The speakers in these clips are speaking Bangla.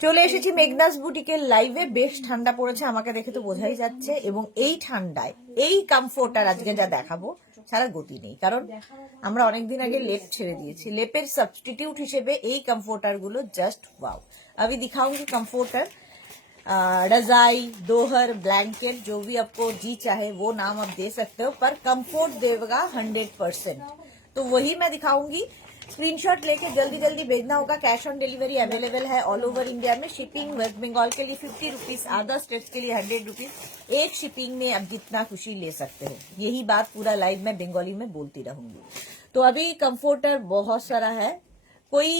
চলে এসেছি মেঘনাস বুটিকের লাইভে। বেশ ঠান্ডা পড়েছে, আমাকে দেখে তো বোঝাই যাচ্ছে। এবং এই ঠান্ডায় এই কমফোর্টার আজকে যা দেখাবো সারা গতি নেই, কারণ আমরা অনেকদিন আগে লেপ ছেড়ে দিয়েছি। লেপের সাবস্টিটিউট হিসেবে এই কমফোর্টার গুলো জাস্ট ওয়াও। আমি दिखाऊंगी कम्फोर्टर, रजाई, दोहर, ब्लैंकेट, जो भी आपको जी चाहे वो नाम आप दे सकते हो, पर कंफर्ट देगा 100%। तो वही मैं दिखाऊंगी। स्क्रीनशॉट लेके जल्दी जल्दी भेजना होगा। कैश ऑन डिलीवरी अवेलेबल है ऑल ओवर इंडिया में। शिपिंग वेस्ट बंगाल के लिए 50 रुपीज, अदर स्टेट्स के लिए 100 रुपीज। एक शिपिंग में आप जितना खुशी ले सकते हो। यही बात पूरा लाइव में बंगाली में बोलती रहूंगी। तो अभी कंफर्टर बहुत सारा है, कोई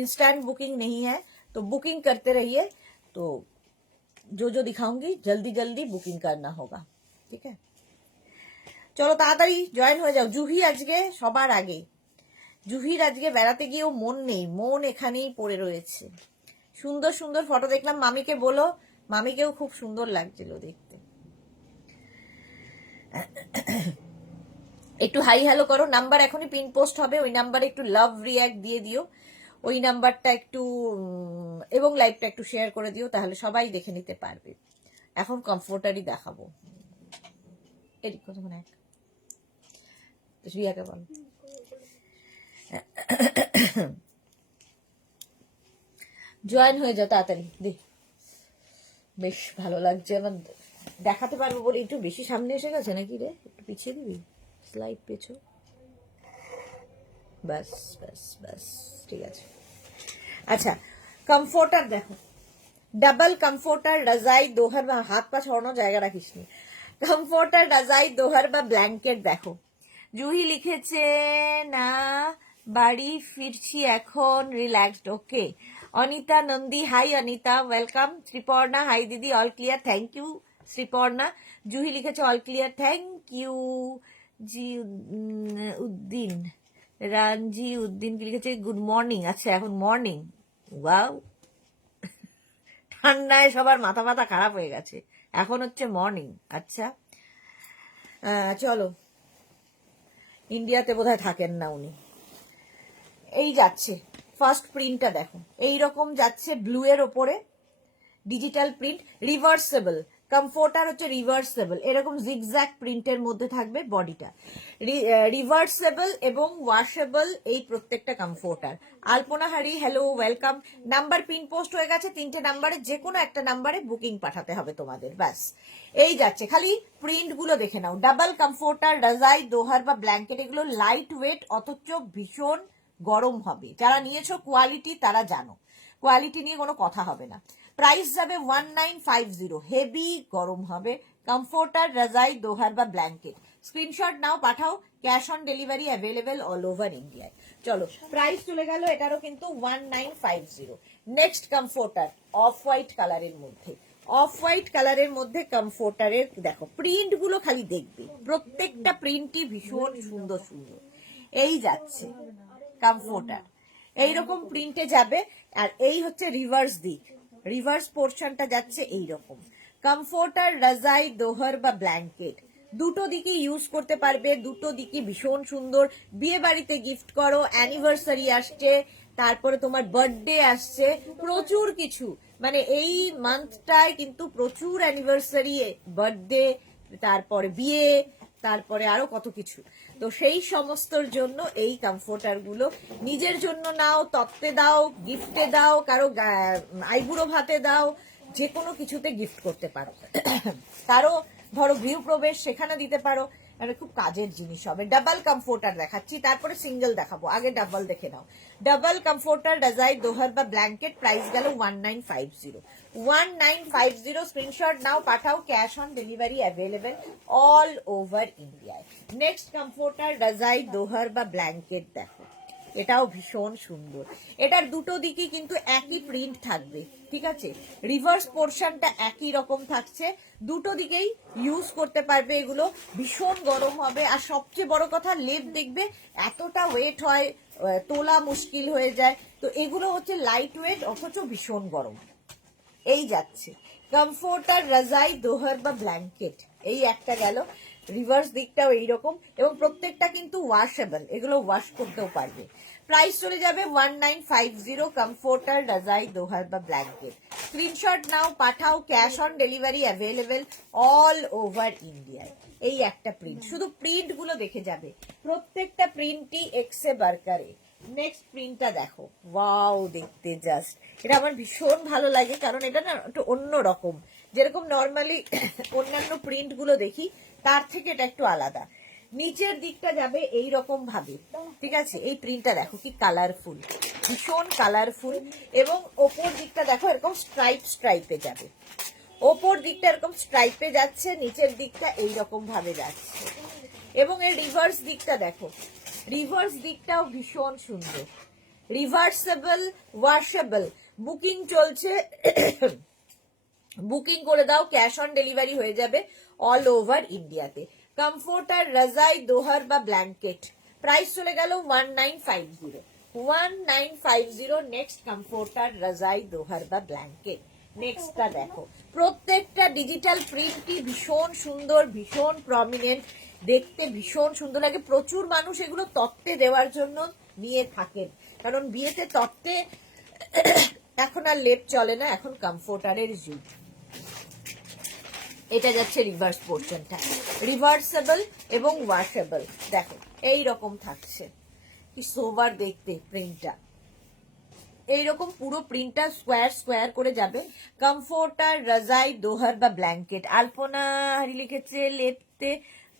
इंस्टेंट बुकिंग नहीं है, तो बुकिंग करते रहिए। तो जो जो दिखाऊंगी जल्दी जल्दी बुकिंग करना होगा, ठीक है। চলো তাড়াতাড়ি জয়েন হয়ে যাও। জুহি আজকে সবার আগে। জুহির আজকে বেড়াতে গিয়েও মন নেই, মন এখানেই পড়ে রয়েছে। সুন্দর সুন্দর ফটো দেখলাম। মামিকে বলো, মামিকেও খুব সুন্দর লাগছিল দেখতে। একটু হাই হ্যালো করো। নাম্বার এখনই পিন পোস্ট হবে, ওই নাম্বারে একটু লাভ রিয়াক্ট দিয়ে দিও। ওই নাম্বারটা একটু এবং লাইভটা একটু শেয়ার করে দিও, তাহলে সবাই দেখে নিতে পারবে। এখন কমফোর্টারই দেখাবো। এদিক কতক্ষণ এক রিয়াকে বলো। জয়েন হয়ে যাও তাড়াতাড়ি। বেশ ভালো লাগছে আমার, দেখাতে পারবো বলে। একটু বেশি সামনে এসে গেছে নাকি রে? একটু পিছিয়ে দিবি, স্লাইড পেছো। ব্যাস ব্যাস ব্যাস, ঠিক আছে। আচ্ছা, কমফোর্টার দেখো। ডাবল কমফোর্টার, রাজাই, দোহার বা হাত পা ছড়ানো জায়গা রাখিস নি। কমফোর্টার, রাজাই, দোহার বা ব্ল্যাঙ্কেট দেখো। জুহি লিখেছে না বাড়ি ফিরছি এখন, relaxed. Okay. Anita Nandi, hi Anita, welcome. Sriparna, hi দিদি, all clear, thank you Sriparna. Juhi লিখেছে all clear, thank you. G Uddin, Ranji Uddin কি লিখেছে গুড মর্নিং। আচ্ছা এখন মর্নিং, ওয়াও। ঠান্ডায় সবার মাথা মাথা খারাপ হয়ে গেছে, এখন হচ্ছে মর্নিং। আচ্ছা চলো। ইন্ডিয়াতে বোধহয় থাকেন না উনি। এই যাচ্ছে ফার্স্ট প্রিন্টটা দেখো, এইরকম যাচ্ছে ব্লু এর ওপরে ডিজিটাল প্রিন্ট, রিভার্সেবল। কমফোর্টার হচ্ছে রিভার্সেবল, এরকম জিগজ্যাগ প্রিন্টের মধ্যে থাকবে বডিটা। রিভার্সেবল এবং ওয়াশেবল এই প্রত্যেকটা কমফোর্টার। আলপনা হারি, hello, welcome. Number pin post হয়ে গেছে, 3টে নাম্বারে যে কোনো একটা নাম্বারে বুকিং পাঠাতে হবে তোমাদের, ব্যাস। এই যাচ্ছে, খালি প্রিন্ট গুলো দেখে নাও। ডাবল কমফোর্টার, রাজাই, দোহার বা ব্ল্যাঙ্কেট, এগুলো লাইট ওয়েট অথচ ভীষণ গরম হবে। যারা নিয়েছো কোয়ালিটি তারা জানো, কোয়ালিটি নিয়ে কোনো কথা হবে না। প্রাইস যাবে 1950, হেভি গরম হবে। কমফোর্টার, রাজাই, দোহার বা ব্ল্যাঙ্কেট। স্ক্রিনশট নাও, পাঠাও। Cash on delivery available all over ইন্ডিয়ায়। চলো, প্রাইস চলে গেল এটারও কিন্তু 1950। নেক্সট কমফোর্টার, অফ হোয়াইট কালারের মধ্যে। অফ হোয়াইট কালারের মধ্যে কমফোর্টারের দেখো প্রিন্ট গুলো খালি দেখবে, প্রত্যেকটা প্রিন্টই ভীষণ সুন্দর সুন্দর। এই যাচ্ছে কমফোর্টার, এইরকম প্রিন্টে যাবে। আর এই হচ্ছে রিভার্স দিক, রিভার্স পোর্শনটা যাচ্ছে এইরকম। কমফোর্টার, রাজাই, দোহর বা ব্ল্যাঙ্কেট, দুটো দিকে ইউজ করতে পারবে, দুটো দিকে ভীষণ সুন্দর। বিয়ে বাড়িতে গিফট করো, অ্যানিভার্সারি আসছে, তারপরে তোমার বার্থডে আসছে, প্রচুর কিছু, মানে এই মান্থটায় কিন্তু প্রচুর অ্যানিভার্সারি, বার্থডে, তারপরে বিয়ে, তারপরে আরো কত কিছু। তো সেই সমস্তর জন্য এই কমফোর্টার গুলো নিজের জন্য নাও, তত্ত্বে দাও, গিফটে দাও, কারো আইবুড়ো ভাতে দাও, যে কোনো কিছুতে গিফট করতে পারো। কারো ধরো গৃহপ্রবেশ, সেখানে দিতে পারো, মানে খুব কাজের জিনিস হবে। ডাবল কমফোর্টার দেখাচ্ছি, তারপরে সিঙ্গেল দেখাবো, আগে ডাবল দেখে নাও। ডাবল কমফোর্টার, রাজাই, দোহার বা ব্ল্যাঙ্কেট, প্রাইস গেল 1950। 1950 স্ক্রিনশট নাও, পাঠাও। Cash on delivery available all over ইন্ডিয়ায়। নেক্সট কমফোর্টার, রাজাই, দোহার বা ব্ল্যাঙ্কেট দেখো, এটাও ভীষণ সুন্দর। এটার দুটো দিকে কিন্তু একই প্রিন্ট থাকবে, ঠিক আছে। রিভার্স পোর্শনটা একই রকম থাকছে, দুটো দিকেই ইউজ করতে পারবে। এগুলো ভীষণ গরম হবে। আর সবচেয়ে বড় কথা, লেপ দেখবে এতটা ওয়েট হয়, তোলা মুশকিল হয়ে যায়। তো এগুলো হচ্ছে লাইট ওয়েট অথচ ভীষণ গরম। এই যাচ্ছে কমফোর্টার, রাজাই, দোহার বা ব্ল্যাঙ্কেট, এই একটা গেল। রিভার্স দিকটাও এইরকম, এবং প্রত্যেকটা কিন্তু ওয়াশেবল, এগুলো ওয়াশ করতেও পারবে। প্রাইস চলে যাবে 1950, কমফোর্টার রাজাই দোহার বা ব্ল্যাঙ্কেট। স্ক্রিনশট নাও, পাঠাও, cash on delivery available all over ইন্ডিয়ায়। এই একটা প্রিন্ট, শুধু প্রিন্ট গুলো দেখে যাবে, প্রত্যেকটা প্রিন্টই এক্সে বার্কারে। নেক্সট প্রিন্টটা দেখো, ওয়াও, দেখতে জাস্ট, এটা আমার ভীষণ ভালো লাগে, কারণ এটা না একটু অন্য রকম, যেরকম নর্মালি অন্যান্য প্রিন্ট গুলো দেখি তার থেকে এটা একটু আলাদা। নিচের দিকটা যাবে এই রকম ভাবে, ঠিক আছে? এই প্রিন্টটা দেখো কি কালারফুল, ভীষণ কালারফুল, এবং ওপর দিকটা দেখো এরকম স্ট্রাইপ স্ট্রাইপে যাবে, ওপর দিকটা এরকম স্ট্রাইপে যাচ্ছে, নিচের দিকটা এইরকম ভাবে যাচ্ছে, এবং এর রিভার্স দিকটা দেখো, রিভার্স দিকটাও ভীষণ সুন্দর, রিভার্সেবল, ওয়াশেবল। বুকিং চলছে, বুকিং করে দাও, ক্যাশ অন ডেলিভারি হয়ে যাবে অল ওভার ইন্ডিয়াতে। কমফোর্টার রাজাই দোহার বা ব্ল্যাঙ্কেট, প্রাইস চলে গেল 1950, 1950। নেক্সট কমফোর্টার রাজাই দোহার বা ব্ল্যাঙ্কেট। নেক্সটটা দেখো, প্রত্যেকটা ডিজিটাল প্রিন্টই ভীষণ সুন্দর, ভীষণ প্রমিনেন্ট, দেখতে ভীষণ সুন্দর লাগে। প্রচুর মানুষ এগুলো তত্ত্বে দেওয়ার জন্য নিয়ে থাকেন, কারণ বিয়েতে তত্ত্বে এখন আর লেপ চলে না, এখন কমফোর্টারের যুগ। এটা যাচ্ছে রিভার্স পোর্শনটা, রিভার্সেবল এবং ওয়াশেবল। দেখো এই রকম থাকছে, কি সোবার দেখতে প্রিন্টটা, এইরকম পুরো প্রিন্টটা স্কোয়ার স্কোয়ার করে যাবে। কমফোর্টার রাজাই দোহার বা ব্ল্যাঙ্কেট। আলপনা হারি লিখেছে, লেপতে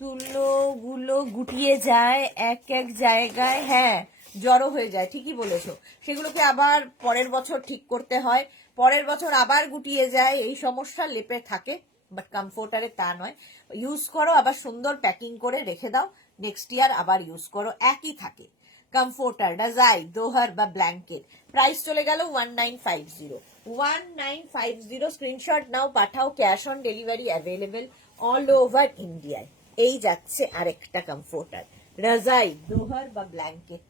তুলো গুলো গুটিয়ে যায় এক এক জায়গায়, হ্যাঁ জড়ো হয়ে যায়, ঠিকই বলেছো, সেগুলোকে আবার পরের বছর ঠিক করতে হয়, পরের বছর আবার গুটিয়ে যায়, এই সমস্যা লেপে থাকে। বাট কমফোর্টারে তা নয়, ইউজ করো, আবার সুন্দর প্যাকিং করে রেখে দাও, নেক্সট ইয়ার আবার ইউজ করো, একই থাকে। কমফোর্টার রাজাই দোহার বা ব্ল্যাঙ্কেট, প্রাইস চলে গেল 1950, 1950। স্ক্রিনশট নাও, পাঠাও, cash on delivery available all over ইন্ডিয়ায়। এই যাচ্ছে আরেকটা কমফোর্টার রাজাই দোহার বা ব্ল্যাঙ্কেট,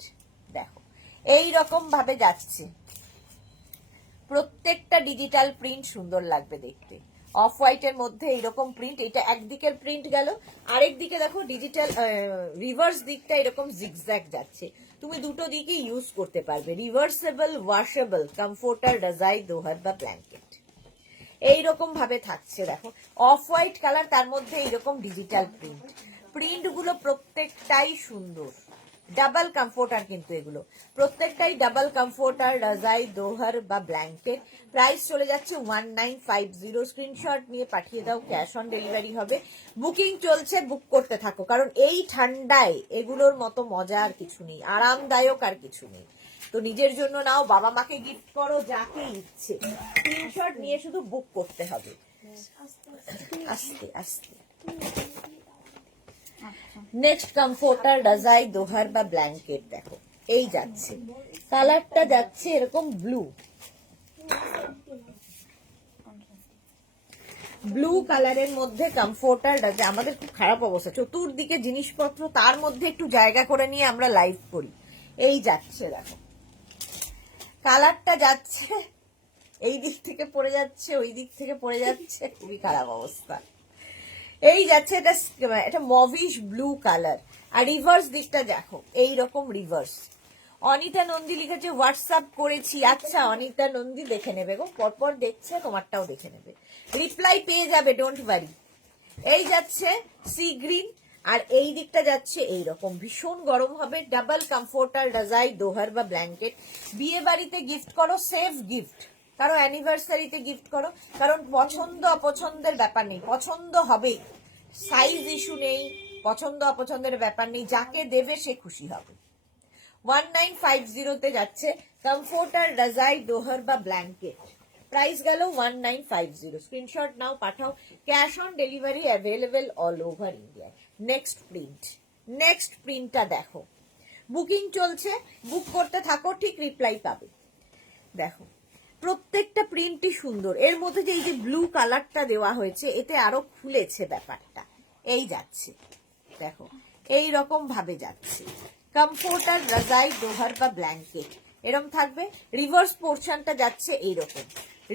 দেখো এই রকম ভাবে যাচ্ছে, প্রত্যেকটা ডিজিটাল প্রিন্ট সুন্দর লাগবে দেখতে। অফ হোয়াইটের মধ্যে এইরকম প্রিন্ট, এটা একদিকের প্রিন্ট গেল, আরেক দিকে দেখো ডিজিটাল রিভার্স দিকটা এরকম জিগজ্যাগ যাচ্ছে, তুমি দুটো দিকে ইউজ করতে পারবে। রিভার্সেবল, ওয়াশেবল, কমফোর্টার রাজাই দোহার বা ব্ল্যাঙ্কেট, এইরকম ভাবে থাকছে। দেখো অফ হোয়াইট কালার, তার মধ্যে এইরকম ডিজিটাল প্রিন্ট, প্রিন্ট গুলো প্রত্যেকটাই সুন্দর। ডাবল কমফোর্টার, কিন্তু এগুলো প্রত্যেকটাই ডাবল কমফোর্টার রাজাই দোহার বা ব্ল্যাঙ্কেট। প্রাইস চলে যাচ্ছে 1950। স্ক্রিনশট নিয়ে পাঠিয়ে দাও, ক্যাশ অন ডেলিভারি হবে। বুকিং চলছে, বুক করতে থাকো, কারণ এই ঠান্ডায় এগুলোর মতো মজা আর কিছু নেই, আরামদায়ক আর কিছু নেই। তো নিজের জন্য নাও, বাবা মাকে গিফট করো, যাকে ইচ্ছে, স্ক্রিনশট নিয়ে শুধু বুক করতে হবে, আস্তে আস্তে। নেক্সট কমফোর্টার রাজাই দোহার বা ব্ল্যাঙ্কেট, দেখো এই যাচ্ছে, কালারটা যাচ্ছে এরকম ব্লু, ব্লু কালারের মধ্যে কমফোর্টার রাজা। আমাদের খুব খারাপ অবস্থা, চতুর্দিকে জিনিসপত্র, তার মধ্যে একটু জায়গা করে নিয়ে আমরা লাইভ করি। এই যাচ্ছে, দেখো কালারটা যাচ্ছে, এই দিক থেকে পড়ে যাচ্ছে, ওই দিক থেকে পড়ে যাচ্ছে, খুবই খারাপ অবস্থা। এই যাচ্ছে, এটা মভিশ ব্লু কালার, আর রিভার্স দিকটা দেখো এইরকম রিভার্স। অনিতা নন্দী লিখেছে হোয়াটসঅ্যাপ করেছি, আচ্ছা অনিতা নন্দী দেখে নেবে গো, পরপর দেখছে, তোমারটাও দেখে নেবে, রিপ্লাই পেয়ে যাবে, ডোন্ট ওয়ারি। এই যাচ্ছে সি গ্রিন, আর এই দিকটা যাচ্ছে এইরকম, ভীষণ গরম হবে। ডাবল কমফোর্টার রাজাই দোহার বা ব্ল্যাঙ্কেট, বিয়ে বাড়িতে গিফট করো, সেফ গিফট, কারো অ্যানিভার্সারিতে গিফট করো, কারণ পছন্দ অপছন্দের ব্যাপার নেই, পছন্দ হবেই, সাইজ ইস্যু নেই, পছন্দ অপছন্দের ব্যাপার নেই, যাকে দেবে সে খুশি হবে। 1950 যাচ্ছে কমফোর্টার রাজাই দোহার বা ব্ল্যাঙ্কেট, প্রাইস গেল 1950। স্ক্রিনশট নাও, পাঠাও, cash on delivery available all over India. Next print, next প্রিন্টটা দেখো, বুকিং চলছে, বুক করতে থাকো, ঠিক রিপ্লাই পাবে। দেখো প্রত্যেকটা প্রিন্টই সুন্দর, এর মধ্যে যে এই যে ব্লু কালারটা দেওয়া হয়েছে, এতে আরো খুলেছে ব্যাপারটা। এই যাচ্ছে, দেখো এই রকম ভাবে যাচ্ছে, কমফোর্টার রাজাই দোহার বা ব্ল্যাঙ্কেট এরকম থাকবে। রিভার্স পোর্শনটা যাচ্ছে এইরকম,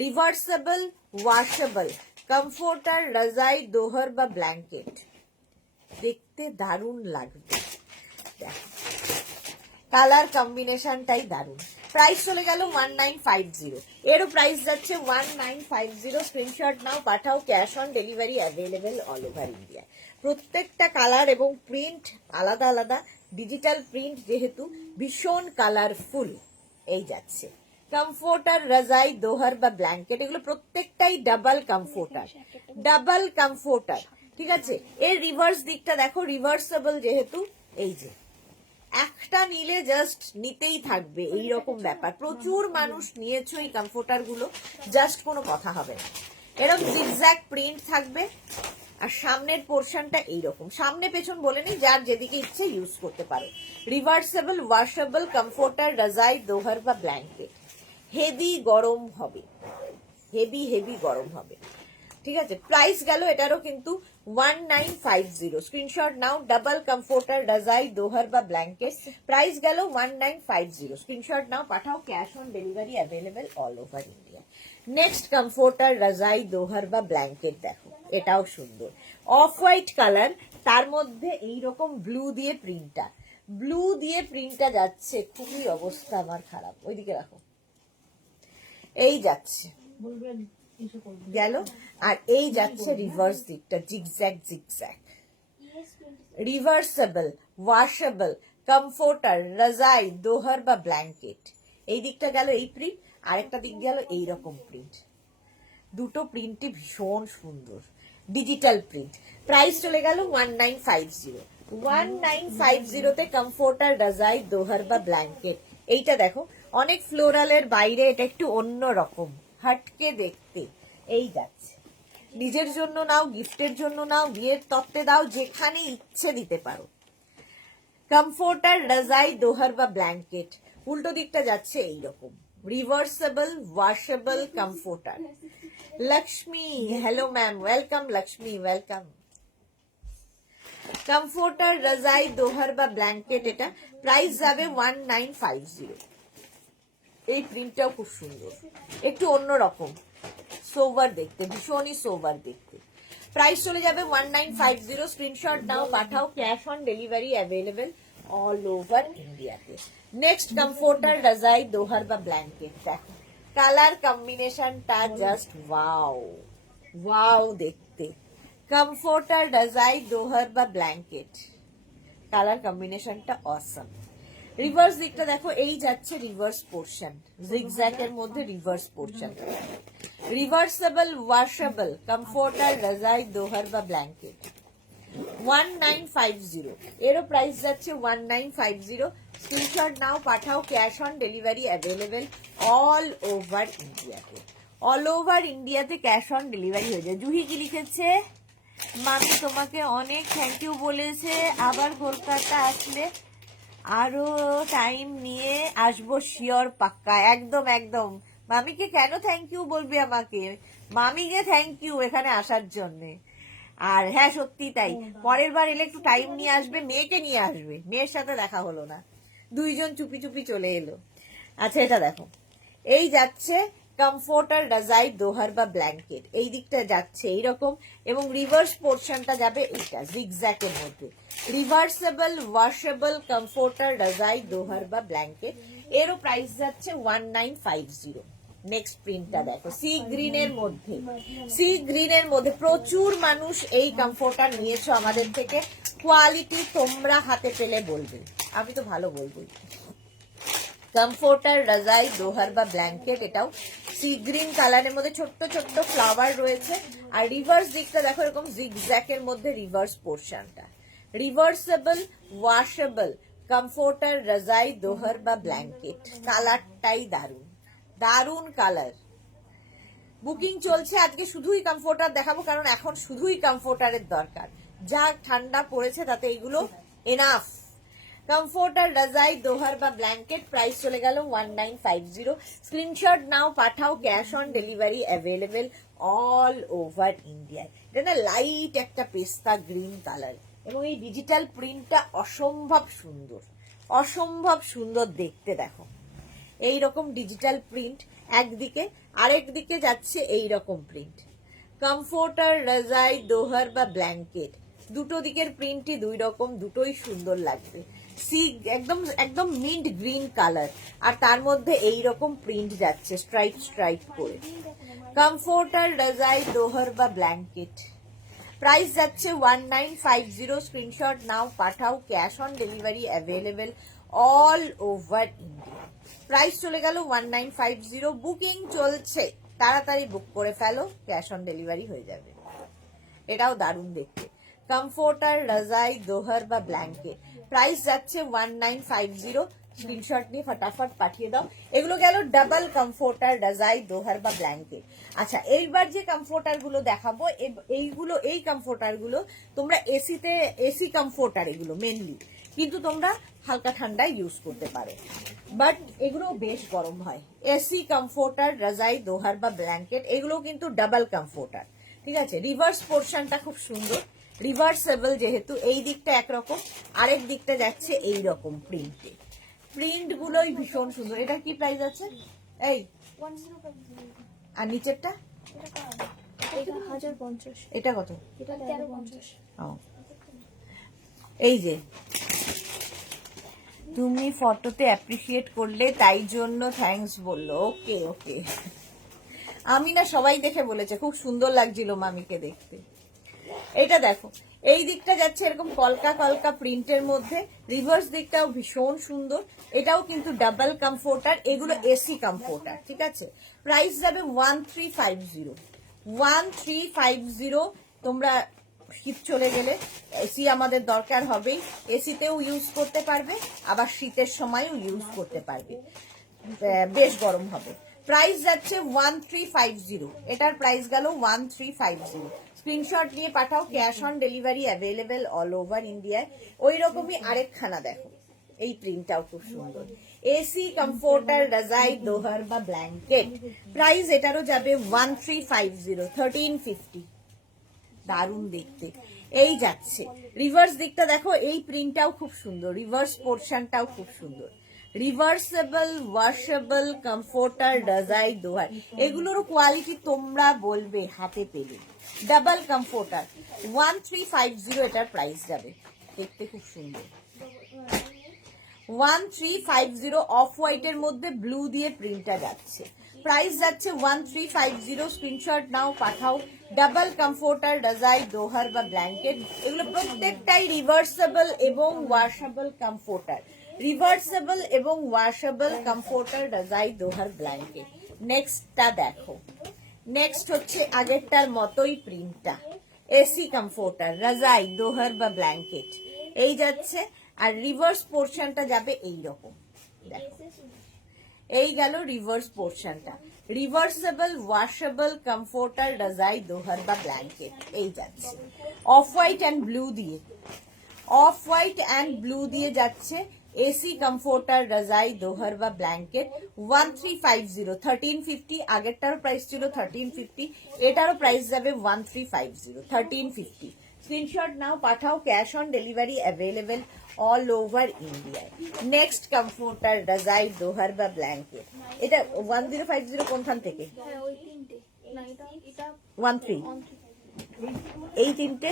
রিভার্সেবল, ওয়াশেবল, কমফোর্টার রাজাই দোহার বা ব্ল্যাঙ্কেট, দেখতে দারুণ লাগবে। দেখো কালার কম্বিনেশনটাই দারুণ। প্রাইস চলে গেল 1950, এরও প্রাইস যাচ্ছে 1950। স্ক্রিনশট নাও, পাঠাও, cash on delivery available all over India. প্রত্যেকটা কালার এবং প্রিন্ট আলাদা আলাদা, ডিজিটাল প্রিন্ট যেহেতু ভীষণ কালারফুল। এই যাচ্ছে কমফোর্টার, রাজাই, দোহার বা ব্ল্যাঙ্কেট, এগুলো প্রত্যেকটাই ডাবল কমফোর্টার, ডাবল কমফোর্টার, ঠিক আছে। এর রিভার্স দিকটা দেখো, রিভার্সেবল যেহেতু, এই যে একটা নিলে জাস্ট নিতেই থাকবে, এইরকম ব্যাপার। প্রচুর মানুষ নিয়েছো এই কমফোর্টার গুলো, জাস্ট কোনো কথা হবে না। এরকম জিগজ্যাগ প্রিন্ট থাকবে, আর সামনের পোর্শনটা এইরকম, সামনে পেছন বলে নেই, যার যেদিকে ইচ্ছে ইউজ করতে পারো। রিভার্সেবল, ওয়াশেবল কমফোর্টার, রাজাই, দোহার বা ব্ল্যাঙ্কেট। হেভি গরম হবে, হেভি হেভি গরম হবে, ঠিক আছে। প্রাইস গেল এটারও কিন্তু 1950। স্ক্রিনশট নাও, ডাবল কমফোর্টার, রাজাই, দোহার বা ব্ল্যাঙ্কেট। প্রাইস গেল 1950। স্ক্রিনশট নাও, পাঠাও, cash on delivery available all over India. Next comforter, রাজাই, দোহার বা ব্ল্যাঙ্কেট দেখো, এটাও সুন্দর। অফ হোয়াইট কালার, তার মধ্যে এইরকম ব্লু দিয়ে প্রিন্টটা, ব্লু দিয়ে প্রিন্টটা যাচ্ছে, খুবই অবস্থা আমার খারাপ। ওইদিকে রাখো, এই যাচ্ছে গেল। আর এই যাচ্ছে রিভার্স দিকটা, zigzag zigzag. Reversible, washable comforter, রাজাই, দোহার বা ব্ল্যাঙ্কেট। এই দিকটা গেল এই প্রিন্ট, আরেকটা দিক গেল এইরকম প্রিন্ট। দুটো প্রিন্টই ভীষণ সুন্দর, ডিজিটাল প্রিন্ট। প্রাইস চলে গেল 1950। 1950 কমফোর্টার, রাজাই, দোহার বা ব্ল্যাঙ্কেট। এইটা দেখো, অনেক ফ্লোরালের বাইরে এটা একটু অন্য রকম, হাটকে দেখতে। এই যাচ্ছে, নিজের জন্য নাও, গিফটের জন্য নাও, বিয়ের তত্ত্বে দাও, যেখানে ইচ্ছে দিতে পারো। কমফোর্টার, রাজাই, দোহার বা ব্ল্যাঙ্কেট। উল্টো দিকটা যাচ্ছে এইরকম, reversible, washable comforter. Lakshmi, hello ma'am, welcome Lakshmi, welcome. Comforter, রাজাই, দোহার বা ব্ল্যাঙ্কেট, এটা প্রাইস যাবে 1950। এই প্রিন্টটাও খুব সুন্দর, একটু অন্যরকম, সোভার দেখতে, ভীষণই সোভার দেখতে। প্রাইস চলে যাবে 1950। স্ক্রিনশট নাও, পাঠাও, cash on delivery available all over ইন্ডিয়াতে। নেক্সট কমফোর্টার, রাজাই, দোহার বা ব্ল্যাঙ্কেট দেখো, কালার কম্বিনেশনটা জাস্ট ওয়াও, ওয়াও দেখতে। কমফোর্টার, রাজাই, দোহার বা ব্ল্যাঙ্কেট, কালার কম্বিনেশনটা অসম। রিভার্স দিকটা দেখো, এই যাচ্ছে রিভার্স পোর্শন, জিগজ্যাগ এর মধ্যে reverse portion. Reversible, washable comforter, রাজাই, দোহার বা ব্ল্যাঙ্কেট। 1950, এরও প্রাইস যাচ্ছে 1950। স্ক্রিনশট নাও, পাঠাও, cash on delivery available all over ইন্ডিয়াতে। অল ওভার ইন্ডিয়াতে ক্যাশ অন ডেলিভারি হয়ে যায়। জুহি কি লিখেছে, মামি তোমাকে অনেক থ্যাংক ইউ বলেছে, আবার কলকাতা আসলে আরো টাইম নিয়ে আসবো, শিওর, পাক্কা, একদম একদম। মামিকে কেন থ্যাংক ইউ বলবি আমাকে, মামিকে থ্যাংক ইউ এখানে আসার জন্যে। আর হ্যাঁ, সত্যি তাই, পরের বার এলে একটু টাইম নিয়ে আসবে, মেয়েকে নিয়ে আসবে, মেয়ের সাথে দেখা হলো না, দুইজন চুপি চুপি চলে এলো। আচ্ছা, এটা দেখো, এই যাচ্ছে কমফোর্টার, রাজাই, দোহার বা ব্ল্যাঙ্কেট। এই দিকটা যাচ্ছে এইরকম, এবং রিভার্স পোর্শনটা যাবে এইটা জিগজ্যাগ এর মধ্যে। রিভার্সেবল, ওয়াশেবল কমফোর্টার, রাজাই, দোহার বা ব্ল্যাঙ্কেট। এরও প্রাইস যাচ্ছে 1950। নেক্সট প্রিন্টটা দেখো, সি গ্রিনের মধ্যে, সি গ্রিনের মধ্যে প্রচুর মানুষ এই কমফোর্টার নিয়েছো আমাদের থেকে। কোয়ালিটি তোমরা হাতে পেলে বলবে, আমি তো ভালো বলবোই। কমফোর্টার, রাজাই, দোহার বা ব্ল্যাঙ্কেট, এটাও সি গ্রিন কালারের মধ্যে ছোট্ট ছোট্ট ফ্লাওয়ার রয়েছে। আর রিভার্স দিকটা দেখো, এরকম জিগজ্যাগ এর মধ্যে রিভার্স পোর্শনটা। রিভার্সেবল, ওয়াশেবল কমফোর্টার, রাজাই, দোহার বা ব্ল্যাঙ্কেট। কালারটাই দারুন, দারুন কালার। বুকিং চলছে, আজকে শুধুই কমফোর্টার দেখাবো, কারণ এখন শুধুই কমফোর্টারের দরকার, যা ঠান্ডা পড়েছে তাতে এগুলো এনাফ। কমফোর্টার, রাজাই, দোহার বা ব্ল্যাঙ্কেট। প্রাইস চলে গেল 1950। স্ক্রিনশট নাও, পাঠাও, cash on delivery available all over ইন্ডিয়ায়। এটা না লাইট একটা পেস্তা গ্রিন কালার, এবং এই ডিজিটাল প্রিন্টটা অসম্ভব সুন্দর, অসম্ভব সুন্দর দেখতে। দেখো, এইরকম ডিজিটাল প্রিন্ট একদিকে, আরেক দিকে যাচ্ছে এইরকম প্রিন্ট। কমফোর্টার, রাজাই, দোহার বা ব্ল্যাঙ্কেট, দুটো দিকের প্রিন্টই দুই রকম, দুটোই সুন্দর লাগবে। সি একদম একদম মিন্ট গ্রিন কালার, আর তার মধ্যে এই রকম প্রিন্ট যাচ্ছে স্ট্রাইপ স্ট্রাইপ করে। কমফোর্টার, রাজাই, দোহর বা ব্ল্যাঙ্কেট। প্রাইস যাচ্ছে 1950। স্ক্রিনশট নাও, পাঠাও, cash on delivery available all over India. Price চলে গেল 1950। বুকিং চলছে, তাড়াতাড়ি বুক করে ফেলো, ক্যাশ অন ডেলিভারি হয়ে যাবে। এটাও দারুণ দেখতে। কমফোর্টার, রাজাই, দোহর বা ব্ল্যাঙ্কেট। প্রাইস যাচ্ছে 1950। স্ক্রিনশট নিয়ে ফটাফট পাঠিয়ে দাও। এগুলো গেল ডাবল কমফোর্টার, রাজাই, দোহর বা ব্ল্যাঙ্কেট। আচ্ছা, এইবার যে কমফোর্টার গুলো দেখাবো, এই কমফোর্টার গুলো তোমরা এসি কমফোর্টার এগুলো মেনলি, কিন্তু তোমরা হালকা ঠান্ডায় ইউজ করতে পারো, বাট এগুলো বেশ গরম হয়। এসি কমফোর্টার, রাজাই, দোহার বা ব্ল্যাঙ্কেট, এগুলো কিন্তু ডাবল কমফোর্টার। ঠিক আছে, রিভার্স পোর্শনটা খুব সুন্দর, রিভার্সেবল, যেহেতু এই দিকটা একরকম, আরেক দিকটা যাচ্ছে এই রকম প্রিন্টে। প্রিন্ট গুলোই ভীষণ সুন্দর। এটা কি প্রাইস আছে? এই আর নিচেরটা এটা কত? ও, এই যে তুমি ফটোতে অ্যাপ্রিসিয়েট করলে তাই জন্য থ্যাঙ্কস বললো। ওকে ওকে, আমি না সবাই দেখে বলেছে খুব সুন্দর লাগছিল মামিকে দেখতে। এটা দেখো, এই দিকটা যাচ্ছে এরকম কলকা কলকা প্রিন্টের মধ্যে, রিভার্স দিকটাও ভীষণ সুন্দর। এটাও কিন্তু ডাবল কমফোর্টার, এগুলো এসি কমফোর্টার। ঠিক আছে, প্রাইস যাবে 1350। 1350। তোমরা শীত চলে গেলে এসি আমাদের দরকার হবেই, এসিতেও ইউজ করতে পারবে, আবার শীতের সময়ও ইউজ করতে পারবে, বেশ গরম হবে। প্রাইস যাচ্ছে 1350। এটার প্রাইস গেল 1350। স্ক্রিনশট নিয়ে পাঠাও, cash on delivery available all over ইন্ডিয়ায়। ওই রকমই আরেকখানা দেখো, এই প্রিন্টটাও খুব সুন্দর। এসি কমফোর্টার, রাজাই, দোহর বা ব্ল্যাঙ্কেট। প্রাইস এটারও যাবে 1350, 1350। দারুণ দেখতে। এই যাচ্ছে রিভার্স দিকটা দেখো, এই প্রিন্টটাও খুব সুন্দর, রিভার্স পোর্শনটাও খুব সুন্দর। রিভার্সেবল, ওয়াশেবল কমফোর্টার, রাজাই, দোহার, এগুলোর কোয়ালিটি তোমরা বলবে হাতে পেলে। ডাবল কমফোর্টার 1350, এটার প্রাইস যাবে। দেখতে খুব সুন্দর। 1350 অফ হোয়াইটের মধ্যে ব্লু দিয়ে প্রিন্টটা যাচ্ছে। প্রাইস যাচ্ছে 1350। স্ক্রিনশট নাও, পাঠাও। ডাবল কমফোর্টার, রাজাই, দোহার বা ব্ল্যাঙ্কেট, এগুলো প্রত্যেকটাই রিভার্সেবল এবং ওয়াশেবল কমফোর্টার। রিভার্সেবল এবং ওয়াশেবল কমফোর্টার, রাজাই, দোহার, ব্ল্যাঙ্কেট। নেক্সটটা দেখো, নেক্সট হচ্ছে আগেরটার মতোই প্রিন্টটা, এসি কমফোর্টার, রাজাই, দোহার বা ব্ল্যাঙ্কেট। এই যাচ্ছে, আর রিভার্স পোর্শনটা যাবে এই রকম। দেখো, এই গেল রিভার্স পোর্শনটা। রিভার্সেবল, ওয়াশেবল কমফোর্টার, রাজাই, দোহার বা ব্ল্যাঙ্কেট। এই যাচ্ছে অফ হোয়াইট অ্যান্ড ব্লু দিয়ে, অফ হোয়াইট অ্যান্ড ব্লু দিয়ে যাচ্ছে। এসি কমফোর্টার, রাজাই, দোহার বা ব্ল্যাঙ্কেট। 1350, 1350। আগেরটারও প্রাইস ছিল 1350, এটারও প্রাইস যাবে 1350, 1350। স্ক্রিনশট নাও, পাঠাও, cash on delivery available all over ইন্ডিয়ায়। নেক্সট কমফোর্টার, রাজাই, দোহার বা ব্ল্যাঙ্কেট। এটা 1050 কোনখান থেকে? 13, এই তিনটে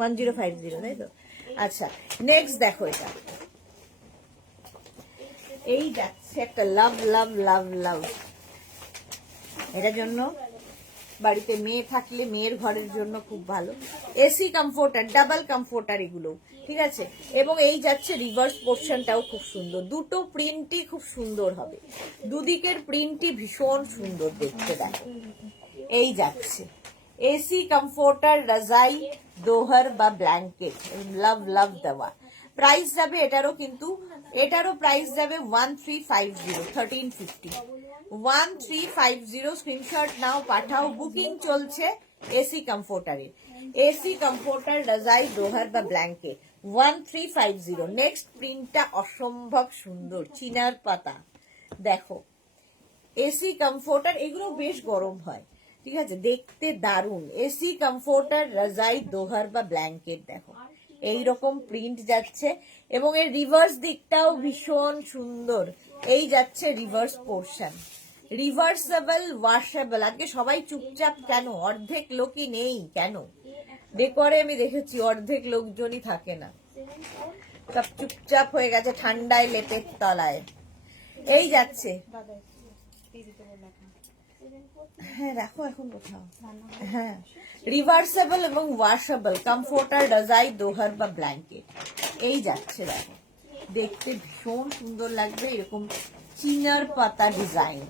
1050, তাই তো? আচ্ছা, নেক্সট দেখো, এটা এই যাচ্ছে একটা লাভ লাভ লাভ লাভ। এটার জন্য বাড়িতে মেয়ে থাকলে মেয়ের ঘরের জন্য খুব ভালো। এসি কমফোর্টার, ডাবল কমফোর্টার এগুলো। ঠিক আছে, এবং এই যাচ্ছে রিভার্স পোর্শনটাও খুব সুন্দর। দুটো প্রিন্টই খুব সুন্দর হবে, দুদিকের প্রিন্টই ভীষণ সুন্দর দেখতে। দেখো, এই যাচ্ছে এসি কমফোর্টার, রাজাই, দোহর বা ব্ল্যাঙ্কেট, লাভ লাভ দেওয়া। প্রাইস যাবে এটারও, কিন্তু এটারও প্রাইস যাবে 1350, 1350। 1350। স্ক্রিনশট নাও, পাঠাও। বুকিং চলছে এসি কমফোর্টারে। এসি কমফোর্টার, রাজাই, দোহার বা ব্ল্যাঙ্কেট, 1350। নেক্সট প্রিন্টটা অসম্ভব সুন্দর, চিনার পাতা। দেখো, এসি কমফোর্টার, এগুলো বেশ গরম হয়। ঠিক আছে, দেখতে দারুণ। এসি কমফোর্টার, রাজাই, দোহার বা ব্ল্যাঙ্কেট। দেখো, এইরকম প্রিন্ট যাচ্ছে, এবং এর রিভার্স দিকটাও ভীষণ সুন্দর। এই যাচ্ছে রিভার্স পোর্শন। Reversible, washable. আজকে সবাই চুপচাপ কেন? অর্ধেক লোকই নেই কেন? ডেকোরে আমি দেখেছি অর্ধেক লোকজনই থাকে না। সব চুপচাপ হয়ে গেছে ঠান্ডায় লেপের তলায়। এই যাচ্ছে, হ্যাঁ রাখো এখন কোথাও। হ্যাঁ, রিভার্সেবল এবং ওয়াশেবল কমফোর্টার, রাজাই, দোহার বা ব্ল্যাঙ্কেট। এই যাচ্ছে, দেখো দেখতে ভীষণ সুন্দর লাগবে, এরকম চিনার পাতা ডিজাইন,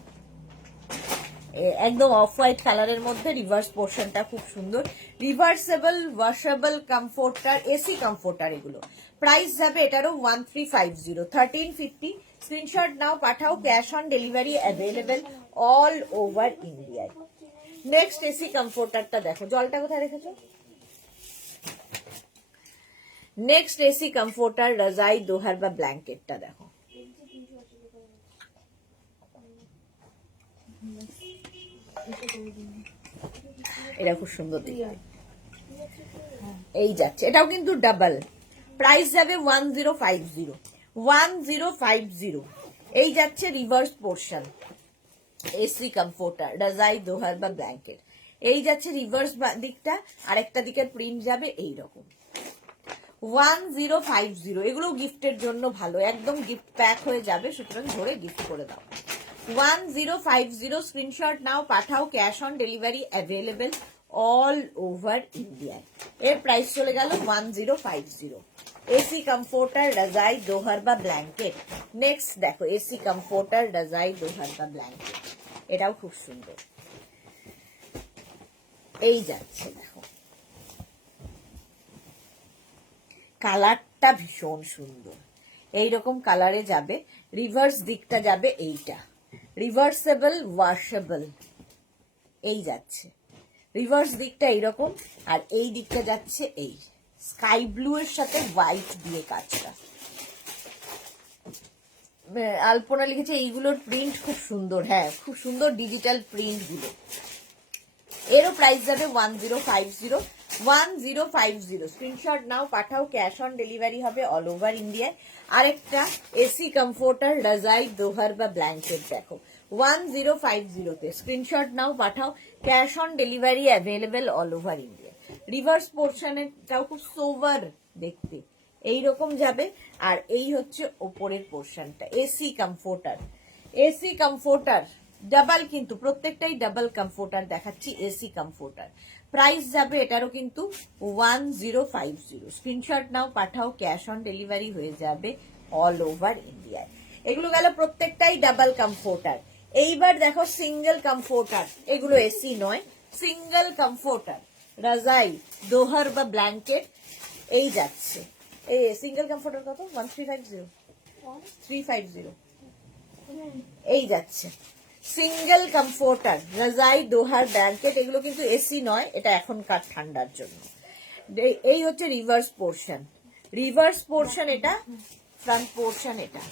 একদম অফ হোয়াইট কালারের মধ্যে রিভার্স পোর্শনটা খুব সুন্দর। Reversible, washable comforter, AC comforter এগুলো। প্রাইস যাবে এটারও 1350, 1350। স্ক্রিনশট নাও, পাঠাও, cash on delivery available all over ইন্ডিয়ায়। নেক্সট এসি কমফোর্টারটা দেখো, জলটা কোথায় রেখেছো? নেক্সট এসি কমফোর্টার, রাজাই, দোহার বা ব্ল্যাঙ্কেটটা দেখো। এটা খুব সুন্দর দেখতে, এই যাচ্ছে, এটাও কিন্তু ডাবল। প্রাইস যাবে 1050, 1050। এই যাচ্ছে রিভার্স পোর্শন, এসি কমফোর্টার, রাজাই, দোহার বা ব্ল্যাঙ্কেট। এই যাচ্ছে রিভার্স দিকটা, আরেকটা দিকের প্রিন্ট যাবে এইরকম। 1050, এগুলো গিফটের জন্য ভালো, একদম গিফট প্যাক হয়ে যাবে, সুতরাং ধরে গিফট করে দাও। 1050, স্ক্রিনশট নাও, পাঠাও, cash on delivery available all over India. এর প্রাইস চলে গেল 1050। এসি কমফোর্টার, রাজাই, দোহার বা ব্ল্যাঙ্কেট। নেক্সট দেখো এসি কমফোর্টার, রাজাই, দোহার বা ব্ল্যাঙ্কেট, এটাও খুব সুন্দর। এই যাচ্ছে, দেখো কালারটা ভীষণ সুন্দর, এইরকম কালারে যাবে। রিভার্স দিকটা যাবে এইটা, রিভার্সেবল, ওয়াশেবল। এই যাচ্ছে রিভার্স দিকটা এইরকম, আর এই দিকটা যাচ্ছে এই স্কাই ব্লু এর সাথে হোয়াইট দিয়ে কাজটা। আলপনা লিখেছে এইগুলোর প্রিন্ট খুব সুন্দর, হ্যাঁ খুব সুন্দর ডিজিটাল প্রিন্ট গুলো। এরও প্রাইস যাবে 1050, 1050। স্ক্রিনশট নাও, পাঠাও, ক্যাশ অন ডেলিভারি হবে অল ওভার ইন্ডিয়ায়। আরেকটা এসি কমফোর্টার, রাজাই, দোহার বা ব্ল্যাঙ্কেট দেখো 1050 তে। স্ক্রিনশট নাও, পাঠাও, cash on delivery available all over India. Reverse পোর্শনটাও খুব সোভার দেখতে, এইরকম যাবে। আর এই হচ্ছে ওপরের পোর্শনটা, AC comforter, AC comforter double, কিন্তু প্রত্যেকটাই ডাবল কমফোর্টার দেখাচ্ছি, এসি কমফোর্টার। প্রাইস যাবে এটারও কিন্তু 1050। স্ক্রিনশট নাও, পাঠাও, ক্যাশ অন ডেলিভারি হয়ে যাবে অল ওভার ইন্ডিয়ায়। এগুলো গেল প্রত্যেকটাই ডাবল কমফোর্টার। এইবার দেখো সিঙ্গেল কমফোর্টার, এগুলো এসি নয়, সিঙ্গেল কমফোর্টার, রাজাই, দোহার বা ব্ল্যাঙ্কেট। এই যাচ্ছে, এই সিঙ্গেল কমফোর্টার কত? 1350, 350। এই যাচ্ছে সিঙ্গেল কমফোর্টার, রাজাই, দোহার, ব্ল্যাঙ্কেট। এগুলো কিন্তু এসি নয়, এটা এখনকার ঠান্ডার জন্য। এই হচ্ছে রিভার্স পোর্শন, রিভার্স পোর্শন এটা, ফ্রন্ট পোর্শন এটা।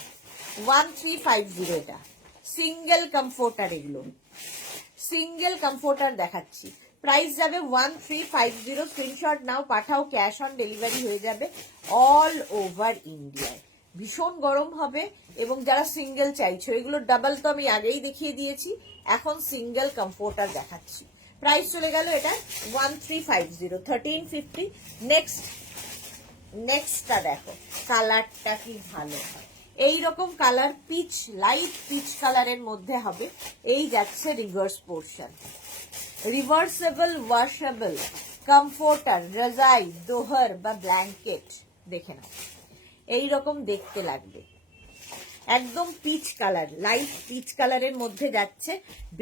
1350 এটা সিঙ্গেল কমফোর্টার, এগুলো সিঙ্গেল কমফোর্টার দেখাচ্ছি। প্রাইস যাবে 1350। স্ক্রিনশট নাও, পাঠাও, ক্যাশ অন ডেলিভারি হয়ে যাবে অল ওভার ইন্ডিয়ায়। ভীষণ গরম হবে, এবং যারা সিঙ্গেল চাইছো, এগুলো ডাবল তো আমি আগেই দেখিয়ে দিয়েছি, এখন সিঙ্গেল কমফোর্টার দেখাচ্ছি। প্রাইস চলে গেল এটা 1350, 1350। নেক্সটটা দেখো, কালারটা কি ভালো, এইরকম কালার পিচ, লাইট পিচ কালারের মধ্যে হবে। এই যাচ্ছে reverse portion, reversible, washable comforter, রাজাই, দোহার বা ব্ল্যাঙ্কেট। দেখে নাও এইরকম দেখতে লাগবে, একদম পিচ কালার, লাইট পিচ কালারের মধ্যে যাচ্ছে।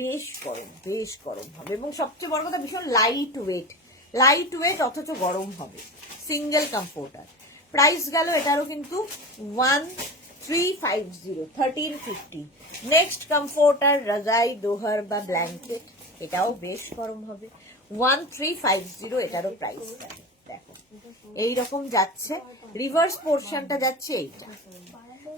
বেশ গরম, বেশ গরম হবে, এবং সবচেয়ে বড় কথা ভীষণ লাইট ওয়েট, লাইট ওয়েট অথচ গরম হবে। Single comforter. প্রাইস গেল এটারও কিন্তু 1350, 1350। নেক্সট কমফোর্টার, রাজাই, দোহার বা ব্ল্যাঙ্কেট, এটাও বেশ গরম হবে। 1350 এটারও প্রাইস। দেখো এইরকম যাচ্ছে, রিভার্স পোর্শনটা যাচ্ছে এইটা,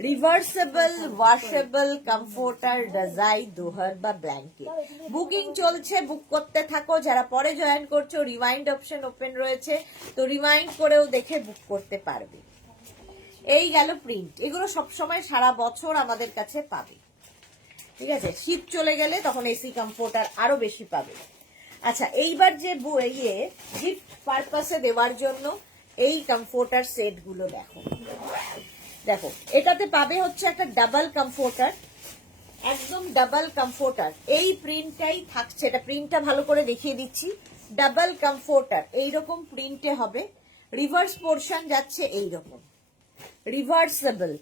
রিভার্সেবল, ওয়াশেবল কমফোর্টার, রাজাই, দোহার বা ব্ল্যাঙ্কেট। বুকিং চলছে, বুক করতে থাকো। যারা পরে জয়েন করছো, রিমাইন্ড অপশন ওপেন রয়েছে, তো রিমাইন্ড করেও দেখে বুক করতে পারবে। এই গেল প্রিন্ট, এগুলো সবসময় সারা বছর আমাদের কাছে পাবে, ঠিক আছে। শীত চলে গেলে তখন এসি কমফোর্টার আরো বেশি পাবে। আচ্ছা, এইবার যে গিফট পারপাসে দেওয়ার জন্য এই কমফোর্টার সেট গুলো দেখো, দেখো এটাতে পাবে হচ্ছে একটা ডাবল কমফোর্টার, একদম ডাবল কমফোর্টার। এই প্রিন্টটাই থাকছে, এটা প্রিন্টটা ভালো করে দেখিয়ে দিচ্ছি। ডাবল কমফোর্টার এইরকম প্রিন্টে হবে। রিভার্স পোর্শন যাচ্ছে এইরকম, রিভার্সেবল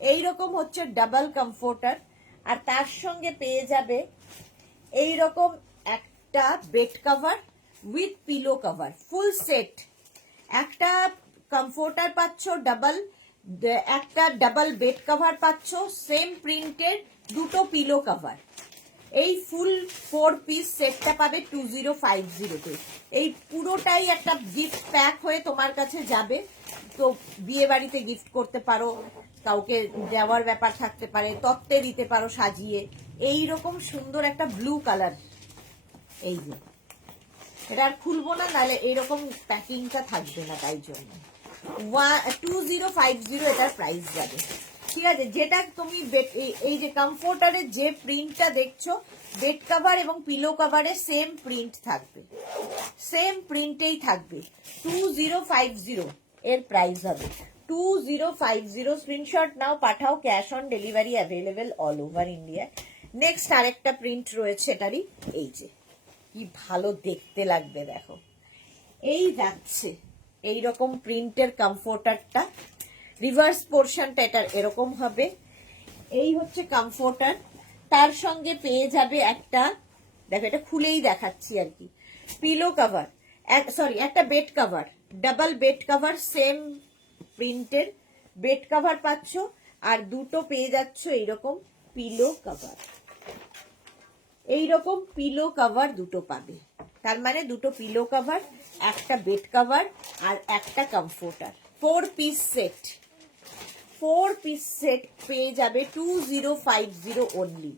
এইরকম হচ্ছে ডাবল কমফোর্টার। আর তার সঙ্গে পেয়ে যাবে এইরকম একটা bed cover with pillow cover, full set. একটা কমফোর্টার পাচ্ছ ডাবল, একটা ডাবল বেড কভার পাচ্ছ, সেম প্রিন্টের দুটো পিলো কভার। এই ফুল 4 পিস সেটটা পাবে 2050-তে। এই পুরোটাই একটা গিফট প্যাক হয়ে তোমার কাছে যাবে। তো বিয়ে বাড়িতে গিফট করতে পারো, কাউকে দেওয়ার ব্যাপার থাকতে পারে, তত্ত্বে দিতে পারো সাজিয়ে। এই রকম সুন্দর একটা ব্লু কালার, এই যে এটা আর খুলবো না, নাহলে এইরকম প্যাকিংটা থাকবে না, তাই জন্য 2050 এটার প্রাইস যাবে। ঠিক আছে, যেটা তুমি এই যে কমফোর্টারের যে প্রিন্টটা দেখছো, বেড কভার এবং পিলো কভারের সেম প্রিন্ট থাকবে, সেম প্রিন্টেই থাকবে। 2050 এর প্রাইস হবে 2050। স্ক্রিনশট নাও, পাঠাও, cash on delivery available all over India. Next আরেকটা প্রিন্ট রয়েছে এটারই, এই যে কি ভালো দেখতে লাগবে দেখো। এই যাচ্ছে এইরকম প্রিন্টের কমফোর্টারটা, রিভার্স পোর্শনটা এটার এরকম হবে। এই হচ্ছে কমফোর্টার, তার সঙ্গে পেয়ে যাবে একটা, দেখো এটা খুলেই দেখাচ্ছি আর কি, পিলো কভার, সরি একটা bed cover, double bed cover, same প্রিন্টের বেড কভার পাচ্ছ। আর দুটো পেয়ে যাচ্ছ এইরকম পিলো কভার, এইরকম পিলো কভার দুটো পাবে। তার মানে দুটো পিলো কভার, একটা বেড কভার আর একটা comforter, 4 piece set. 4 piece set পেয়ে যাবে 2050 অনলি,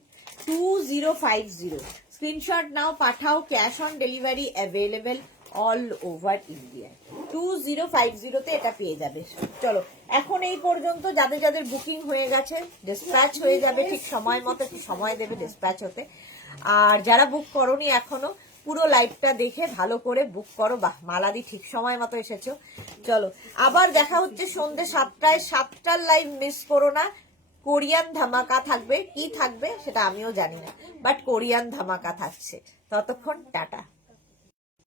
2050। স্ক্রিনশট নাও, পাঠাও, cash on delivery available all over India. 2050-তে এটা পেয়ে যাবে। চলো এখন এই পর্যন্ত, যাদের যাদের বুকিং হয়ে গেছে ডিসপ্যাচ হয়ে যাবে ঠিক সময় মতো, একটু সময় দেবে ডিসপ্যাচ হতে। আর যারা বুক করোনি এখনো, পুরো লাইভটা দেখে ভালো করে বুক করো। বাহ, মালাদি ঠিক সময় মতো এসেছো। চলো আবার দেখা হচ্ছে সন্ধ্যে 7টায়, 7টার লাইভ মিস করো না। কোরিয়ান ধামাকা থাকবে, কি থাকবে সেটা আমিও জানি না, বাট কোরিয়ান ধামাকা থাকছে। ততক্ষণ টাটা।